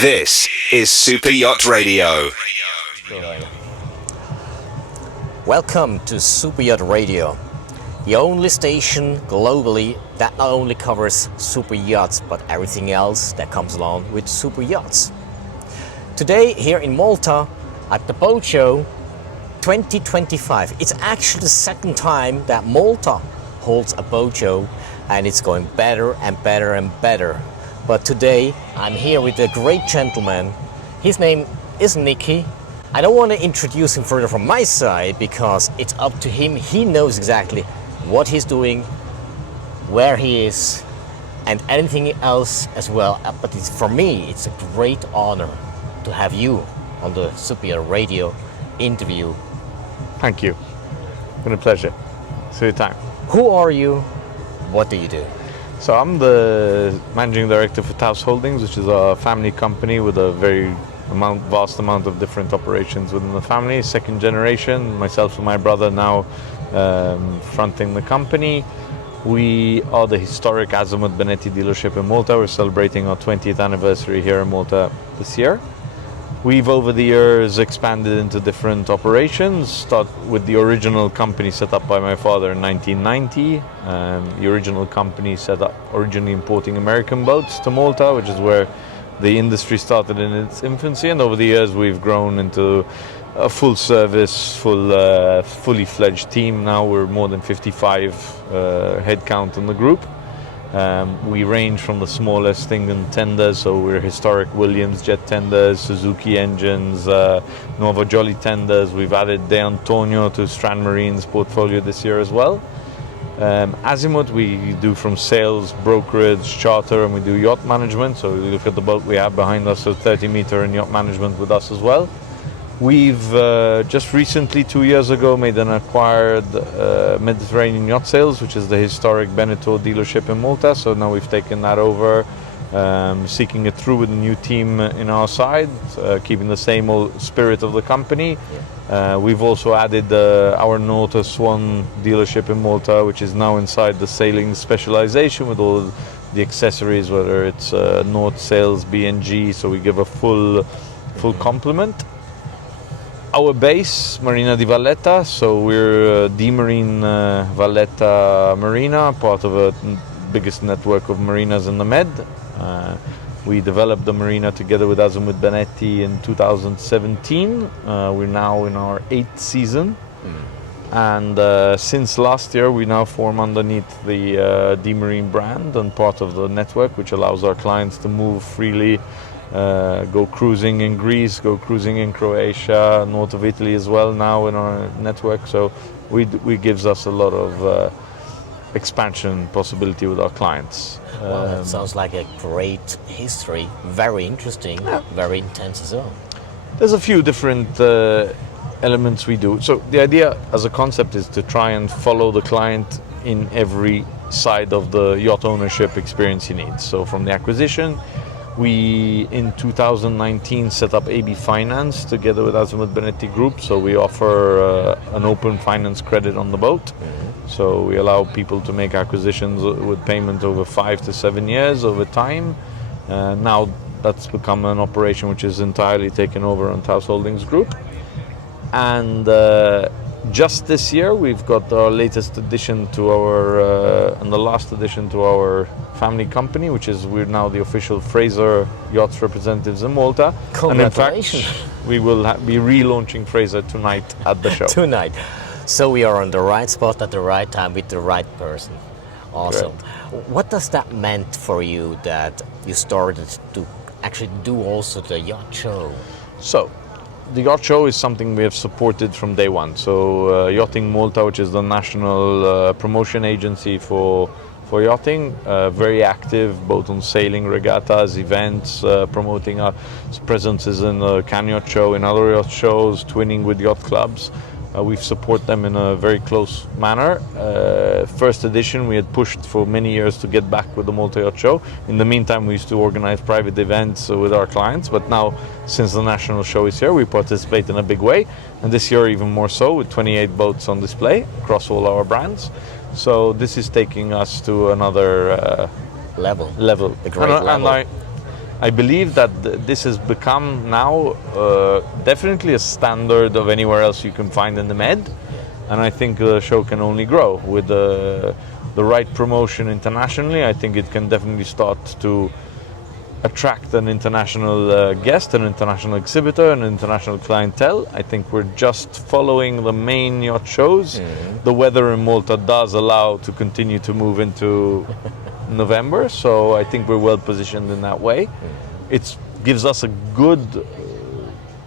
This is Super Yacht Radio. Welcome to Super Yacht Radio, the only station globally that not only covers super yachts but everything else that comes along with super yachts. Today here in Malta at the boat show 2025. It's actually the second time that Malta holds a boat show, and it's going better and better and better. But today I'm here with a great gentleman. His name is Niki. I don't want to introduce him further from my side because it's up to him. He knows exactly what he's doing, where he is, and anything else as well. But for me, it's a great honor to have you on the Super Yacht Radio interview. Thank you. It's been a pleasure. See you time. Who are you? What do you do? So I'm the managing director for Tauss Holdings, which is a family company with a vast amount of different operations within the family. Second generation, myself and my brother now fronting the company. We are the historic Azimut Benetti dealership in Malta. We're celebrating our 20th anniversary here in Malta this year. We've over the years expanded into different operations, start with the original company set up by my father in 1990. The original company set up originally importing American boats to Malta, which is where the industry started in its infancy, and over the years we've grown into a full service, fully fledged team. Now we're more than 55 headcount in the group. We range from the smallest England tenders, so we're historic Williams jet tenders, Suzuki engines, Nuovo Jolly tenders. We've added De Antonio to Strand Marine's portfolio this year as well. Azimut, we do from sales, brokerage, charter, and we do yacht management. So we look at the boat we have behind us, so 30-meter and yacht management with us as well. We've just recently, 2 years ago, made an acquired Mediterranean Yacht Sales, which is the historic Beneteau dealership in Malta. So now we've taken that over, seeking it through with a new team in our side, keeping the same old spirit of the company. We've also added our Nauta Swan dealership in Malta, which is now inside the sailing specialization with all the accessories, whether it's Naut Sales, B&G, so we give a full complement. Our base, Marina di Valletta, so we're D Marine Valletta Marina, part of a biggest network of marinas in the Med. We developed the marina together with Azimut Benetti in 2017. We're now in our 8th season. And since last year, we now form underneath the D Marine brand and part of the network, which allows our clients to move freely, go cruising in Greece, go cruising in Croatia, north of Italy as well now in our network. So we gives us a lot of expansion possibility with our clients. Well, that sounds like a great history. Very interesting, very intense as well. There's a few different elements we do. So the idea as a concept is to try and follow the client in every side of the yacht ownership experience he needs. So from the acquisition, we in 2019 set up AB Finance together with Azimut Benetti Group. So we offer an open finance credit on the boat. So we allow people to make acquisitions with payment over 5 to 7 years over time. Now that's become an operation which is entirely taken over on Tauss Holdings Group. And just this year we've got our latest addition to our and the last addition to our family company, which is we're now the official Fraser Yachts representatives in Malta. Congratulations. And in fact, we will be relaunching Fraser tonight at the show. Tonight. So we are on the right spot at the right time with the right person. Awesome. Correct. What does that meant for you that you started to actually do also the yacht show? So the yacht show is something we have supported from day one. So Yachting Malta, which is the national promotion agency for yachting, very active both on sailing, regattas, events, promoting our presences in the Can Yacht Show, in other yacht shows, twinning with yacht clubs. We support them in a very close manner. First edition, we had pushed for many years to get back with the Malta Yacht Show. In the meantime, we used to organize private events with our clients, but now, since the national show is here, we participate in a big way. And this year, even more so, with 28 boats on display across all our brands. So this is taking us to another level. A great level. I believe that this has become now definitely a standard of anywhere else you can find in the Med, and I think the show can only grow with the right promotion internationally. I think it can definitely start to attract an international guest, an international exhibitor, an international clientele. I think we're just following the main yacht shows. The weather in Malta does allow to continue to move into November, so I think we're well positioned in that way. It gives us a good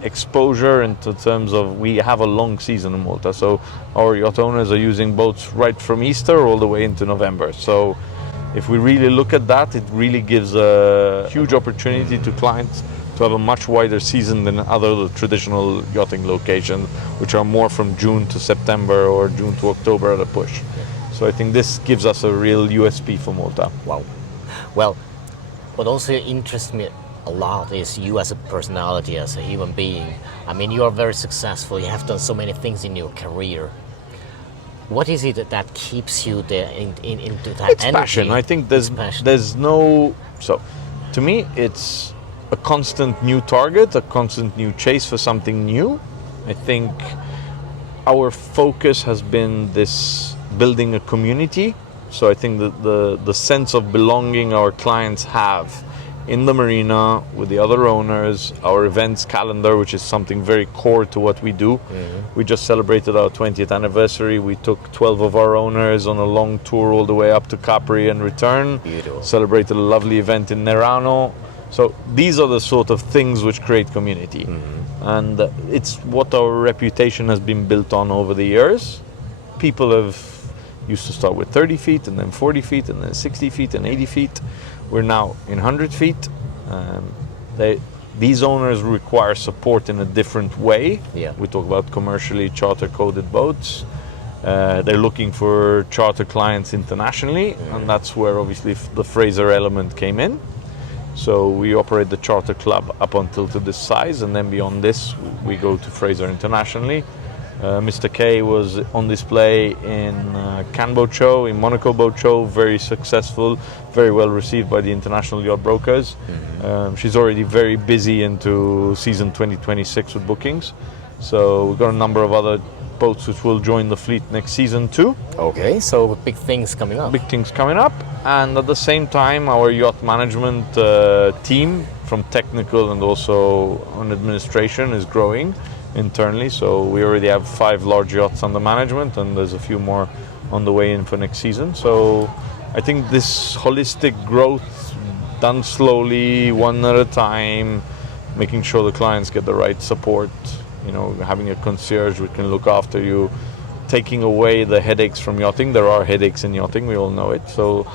exposure into terms of we have a long season in Malta, so our yacht owners are using boats right from Easter all the way into November. So if we really look at that, it really gives a huge opportunity to clients to have a much wider season than other traditional yachting locations, which are more from June to September or June to October at a push. So I think this gives us a real USP for Malta. Wow. Well, what also interests me a lot is you as a personality, as a human being. I mean, you are very successful. You have done so many things in your career. What is it that keeps you there into that It's energy? passion. I think there's no... So, to me, it's a constant new target, a constant new chase for something new. I think our focus has been this building a community. So I think that the sense of belonging our clients have in the marina with the other owners, our events calendar, which is something very core to what we do. We just celebrated our 20th anniversary. We took 12 of our owners on a long tour all the way up to Capri and return. Beautiful. Celebrated a lovely event in Nerano. So these are the sort of things which create community. And it's what our reputation has been built on over the years. People have used to start with 30 feet and then 40 feet and then 60 feet and 80 feet. We're now in 100 feet. These owners require support in a different way. Yeah. We talk about commercially charter-coded boats. They're looking for charter clients internationally, and that's where obviously the Fraser element came in. So we operate the charter club up until to this size, and then beyond this, we go to Fraser internationally. Mr. K was on display in Cannes Boat Show, in Monaco Boat Show, very successful, very well received by the international yacht brokers. She's already very busy into season 2026 with bookings. So we've got a number of other boats which will join the fleet next season too. Okay, so big things coming up. Big things coming up. And at the same time, our yacht management team, from technical and also on administration, is growing internally. So we already have 5 large yachts under management, and there's a few more on the way in for next season. So I think this holistic growth, done slowly, one at a time, making sure the clients get the right support, you know, having a concierge who can look after you, taking away the headaches from yachting. There are headaches in yachting, we all know it. So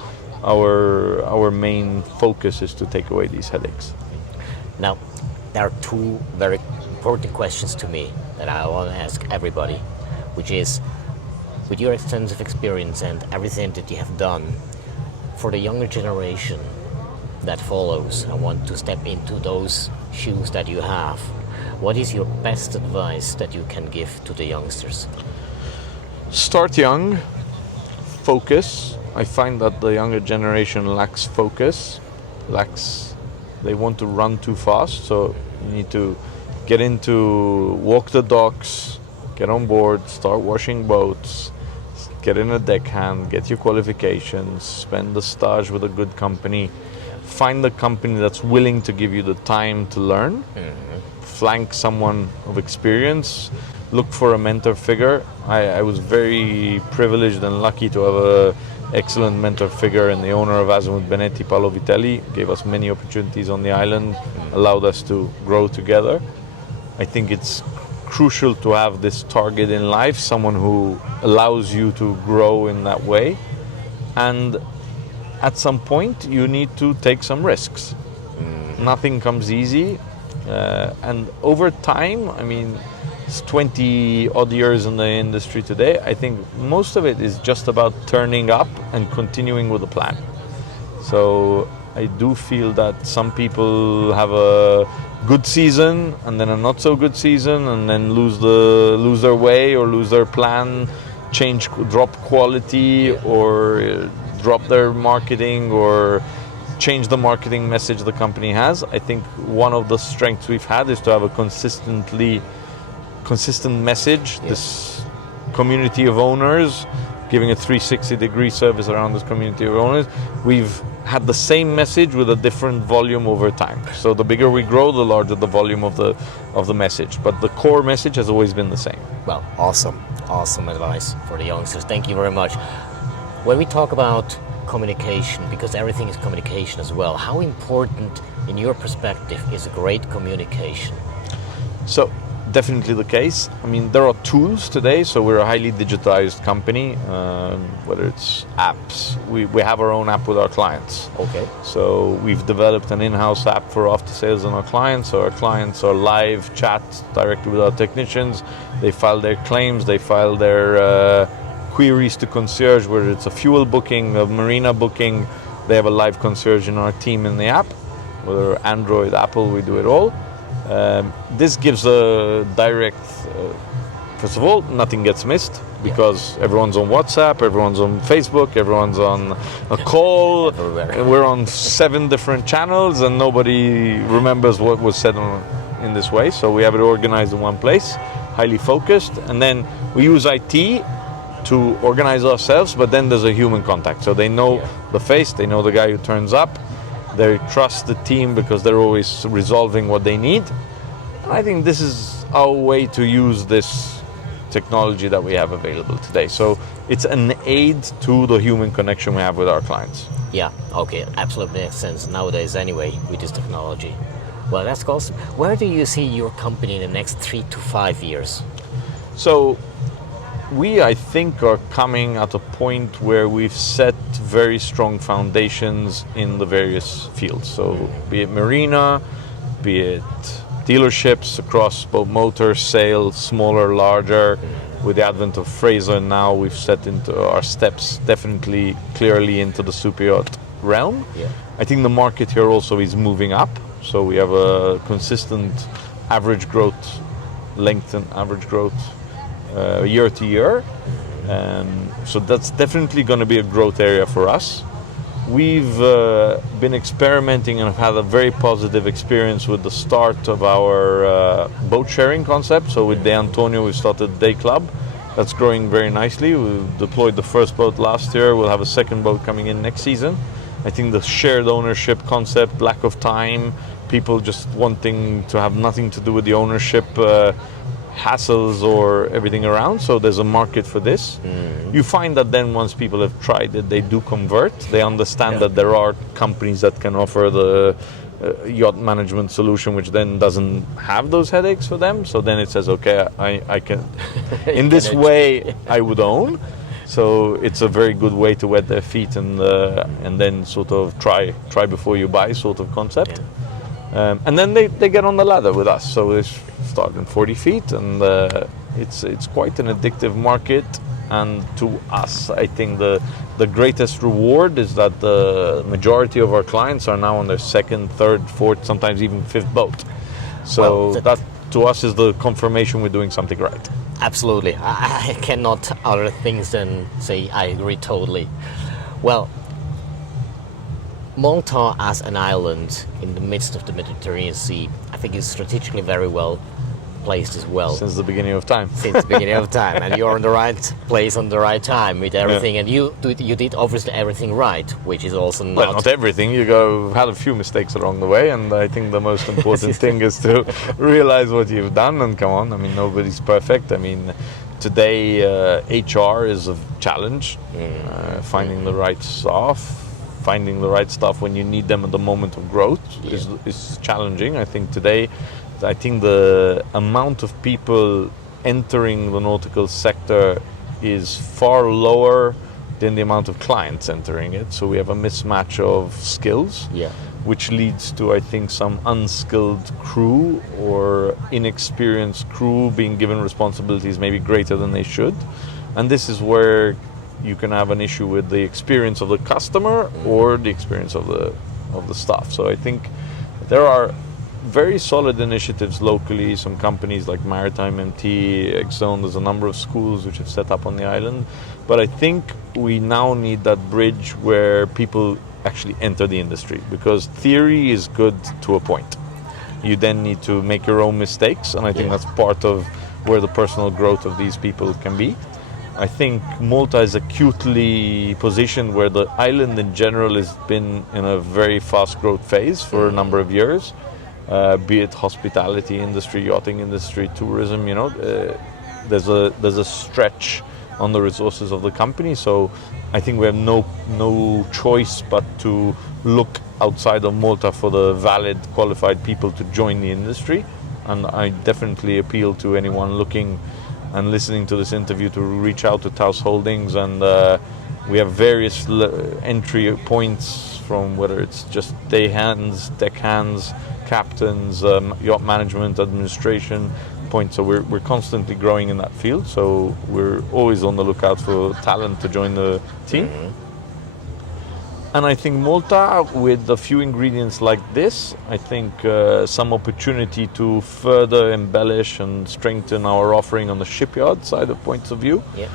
our main focus is to take away these headaches. Now, there are 2 very important questions to me that I want to ask everybody, which is, with your extensive experience and everything that you have done, for the younger generation that follows and want to step into those shoes that you have, what is your best advice that you can give to the youngsters? Start young, focus. I find that the younger generation lacks focus, they want to run too fast, so you need to walk the docks, get on board, start washing boats, get in a deckhand, get your qualifications, spend the stage with a good company, find the company that's willing to give you the time to learn, flank someone of experience, look for a mentor figure. I was very privileged and lucky to have an excellent mentor figure, and the owner of Azimut Benetti, Paolo Vitelli, gave us many opportunities on the island, allowed us to grow together. I think it's crucial to have this target in life, someone who allows you to grow in that way. And at some point, you need to take some risks. Nothing comes easy. And over time, I mean, it's 20 odd years in the industry today. I think most of it is just about turning up and continuing with the plan. So I do feel that some people have a good season and then a not so good season, and then lose their way or lose their plan, drop quality or drop their marketing or change the marketing message the company has. I think one of the strengths we've had is to have a consistent message. Yeah. This community of owners, giving a 360-degree service around this community of owners. We've had the same message with a different volume over time. So the bigger we grow, the larger the volume of the message. But the core message has always been the same. Well, awesome advice for the youngsters. Thank you very much. When we talk about communication, because everything is communication as well, how important, in your perspective, is great communication? So, definitely the case. I mean, there are tools today, so we're a highly digitized company, whether it's apps. We have our own app with our clients. Okay. So we've developed an in-house app for after sales on our clients. So our clients are live chat directly with our technicians. They file their claims, they file their queries to concierge, whether it's a fuel booking, a marina booking. They have a live concierge in our team in the app, whether Android, Apple, we do it all. This gives a direct, first of all, nothing gets missed because everyone's on WhatsApp, everyone's on Facebook, everyone's on a call. We're on 7 different channels and nobody remembers what was said in this way. So we have it organized in one place, highly focused. And then we use IT to organize ourselves, but then there's a human contact. So they know the face, they know the guy who turns up. They trust the team because they're always resolving what they need. And I think this is our way to use this technology that we have available today. So it's an aid to the human connection we have with our clients. Yeah, okay, absolutely makes sense nowadays anyway with this technology. Well, that's awesome. Where do you see your company in the next 3 to 5 years? So we, I think, are coming at a point where we've set very strong foundations in the various fields. So be it marina, be it dealerships across both motor, sales, smaller, larger. With the advent of Fraser now, we've set into our steps definitely clearly into the super yacht realm. Yeah. I think the market here also is moving up. So we have a consistent average growth, lengthened average growth year to year. So that's definitely going to be a growth area for us. We've been experimenting and have had a very positive experience with the start of our boat sharing concept. So with De Antonio, we started Day Club. That's growing very nicely. We deployed the first boat last year. We'll have a second boat coming in next season. I think the shared ownership concept, lack of time, people just wanting to have nothing to do with the ownership hassles or everything around, so there's a market for this. You find that then once people have tried it, they do convert. They understand that there are companies that can offer the yacht management solution, which then doesn't have those headaches for them. So then it says, okay, I can, in this way, I would own. So it's a very good way to wet their feet and then sort of try before you buy sort of concept. And then they get on the ladder with us. So they start in 40 feet, and it's quite an addictive market. And to us, I think the greatest reward is that the majority of our clients are now on their second, third, fourth, sometimes even fifth boat. So that to us is the confirmation we're doing something right. Absolutely. I cannot other things than say I agree totally. Well, Malta as an island in the midst of the Mediterranean Sea, I think is strategically very well placed as well. Since the beginning of time. Since the beginning of time. And you're in the right place on the right time with everything. Yeah. And you did obviously everything right, which is also not... Well, not everything. You had a few mistakes along the way, and I think the most important thing is to realize what you've done and come on. I mean, nobody's perfect. I mean, today HR is a challenge. Finding the right staff. Finding the right stuff when you need them at the moment of growth is challenging. I think today, the amount of people entering the nautical sector is far lower than the amount of clients entering it. So we have a mismatch of skills, which leads to, I think, some unskilled crew or inexperienced crew being given responsibilities maybe greater than they should. And this is where you can have an issue with the experience of the customer or the experience of the staff. So I think there are very solid initiatives locally. Some companies like Maritime MT, Exxon, there's a number of schools which have set up on the island. But I think we now need that bridge where people actually enter the industry, because theory is good to a point. You then need to make your own mistakes, and I think that's part of where the personal growth of these people can be. I think Malta is acutely positioned where the island in general has been in a very fast growth phase for a number of years, be it hospitality industry, yachting industry, tourism. There's a stretch on the resources of the company, so I think we have no choice but to look outside of Malta for the valid, qualified people to join the industry. And I definitely appeal to anyone looking and listening to this interview to reach out to Tauss Holdings, and we have various entry points, from whether it's just day hands, deck hands, captains, yacht management, administration points. So we're constantly growing in that field, so we're always on the lookout for talent to join the team. And I think Malta, with a few ingredients like this, I think some opportunity to further embellish and strengthen our offering on the shipyard side of points of view. Yeah.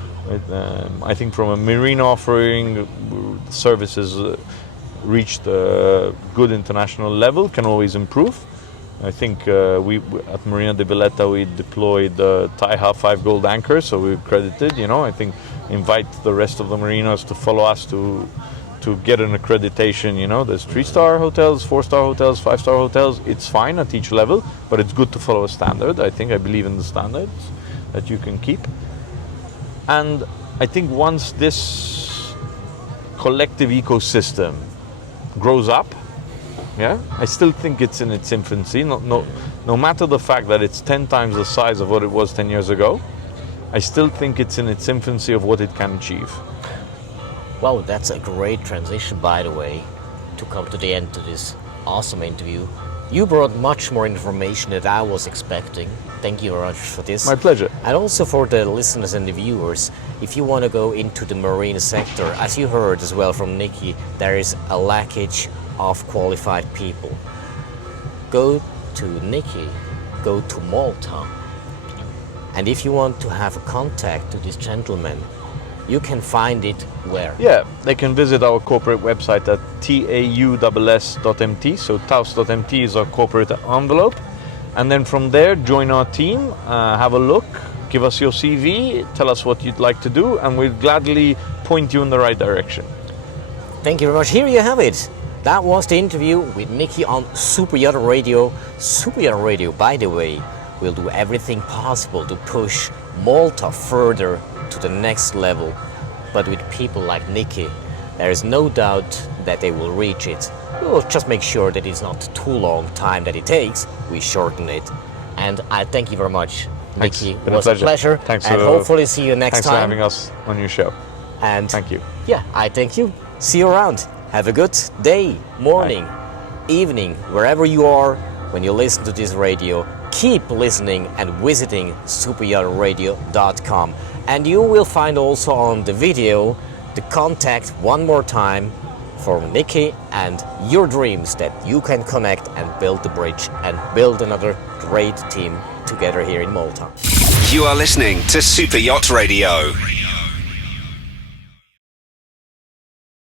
I think from a marine offering, services reached a good international level, can always improve. I think we at Marina de Valletta we deployed the Taiha 5 gold anchors, so we're credited. I think invite the rest of the marinas to follow us to get an accreditation. There's 3-star hotels, 4-star hotels, 5-star hotels. It's fine at each level, but it's good to follow a standard. I believe in the standards that you can keep. And I think once this collective ecosystem grows up, I still think it's in its infancy. No matter the fact that it's 10 times the size of what it was 10 years ago, I still think it's in its infancy of what it can achieve. Wow, that's a great transition, by the way, to come to the end of this awesome interview. You brought much more information than I was expecting. Thank you very much for this. My pleasure. And also for the listeners and the viewers, if you want to go into the marine sector, as you heard as well from Niki, there is a lackage of qualified people. Go to Niki, go to Malta. And if you want to have a contact to this gentleman, you can find it where? Yeah, they can visit our corporate website at tauss.mt. So tauss.mt is our corporate envelope. And then from there, join our team, have a look, give us your CV, tell us what you'd like to do, and we'll gladly point you in the right direction. Thank you very much. Here you have it. That was the interview with Niki on Super Yacht Radio. Super Yacht Radio, by the way, will do everything possible to push Malta further to the next level. But with people like Niki, there is no doubt that they will reach it. We'll just make sure that it's not too long time that it takes. We shorten it. And I thank you very much, Niki. It was a pleasure. Thanks, and hopefully see you next time. Thanks for having us on your show. And thank you. Yeah, I thank you. See you around. Have a good day, morning, evening, wherever you are when you listen to this radio. Keep listening and visiting superyachtradio.com. And you will find also on the video the contact one more time for Niki and your dreams that you can connect and build the bridge and build another great team together here in Malta. You are listening to Super Yacht Radio.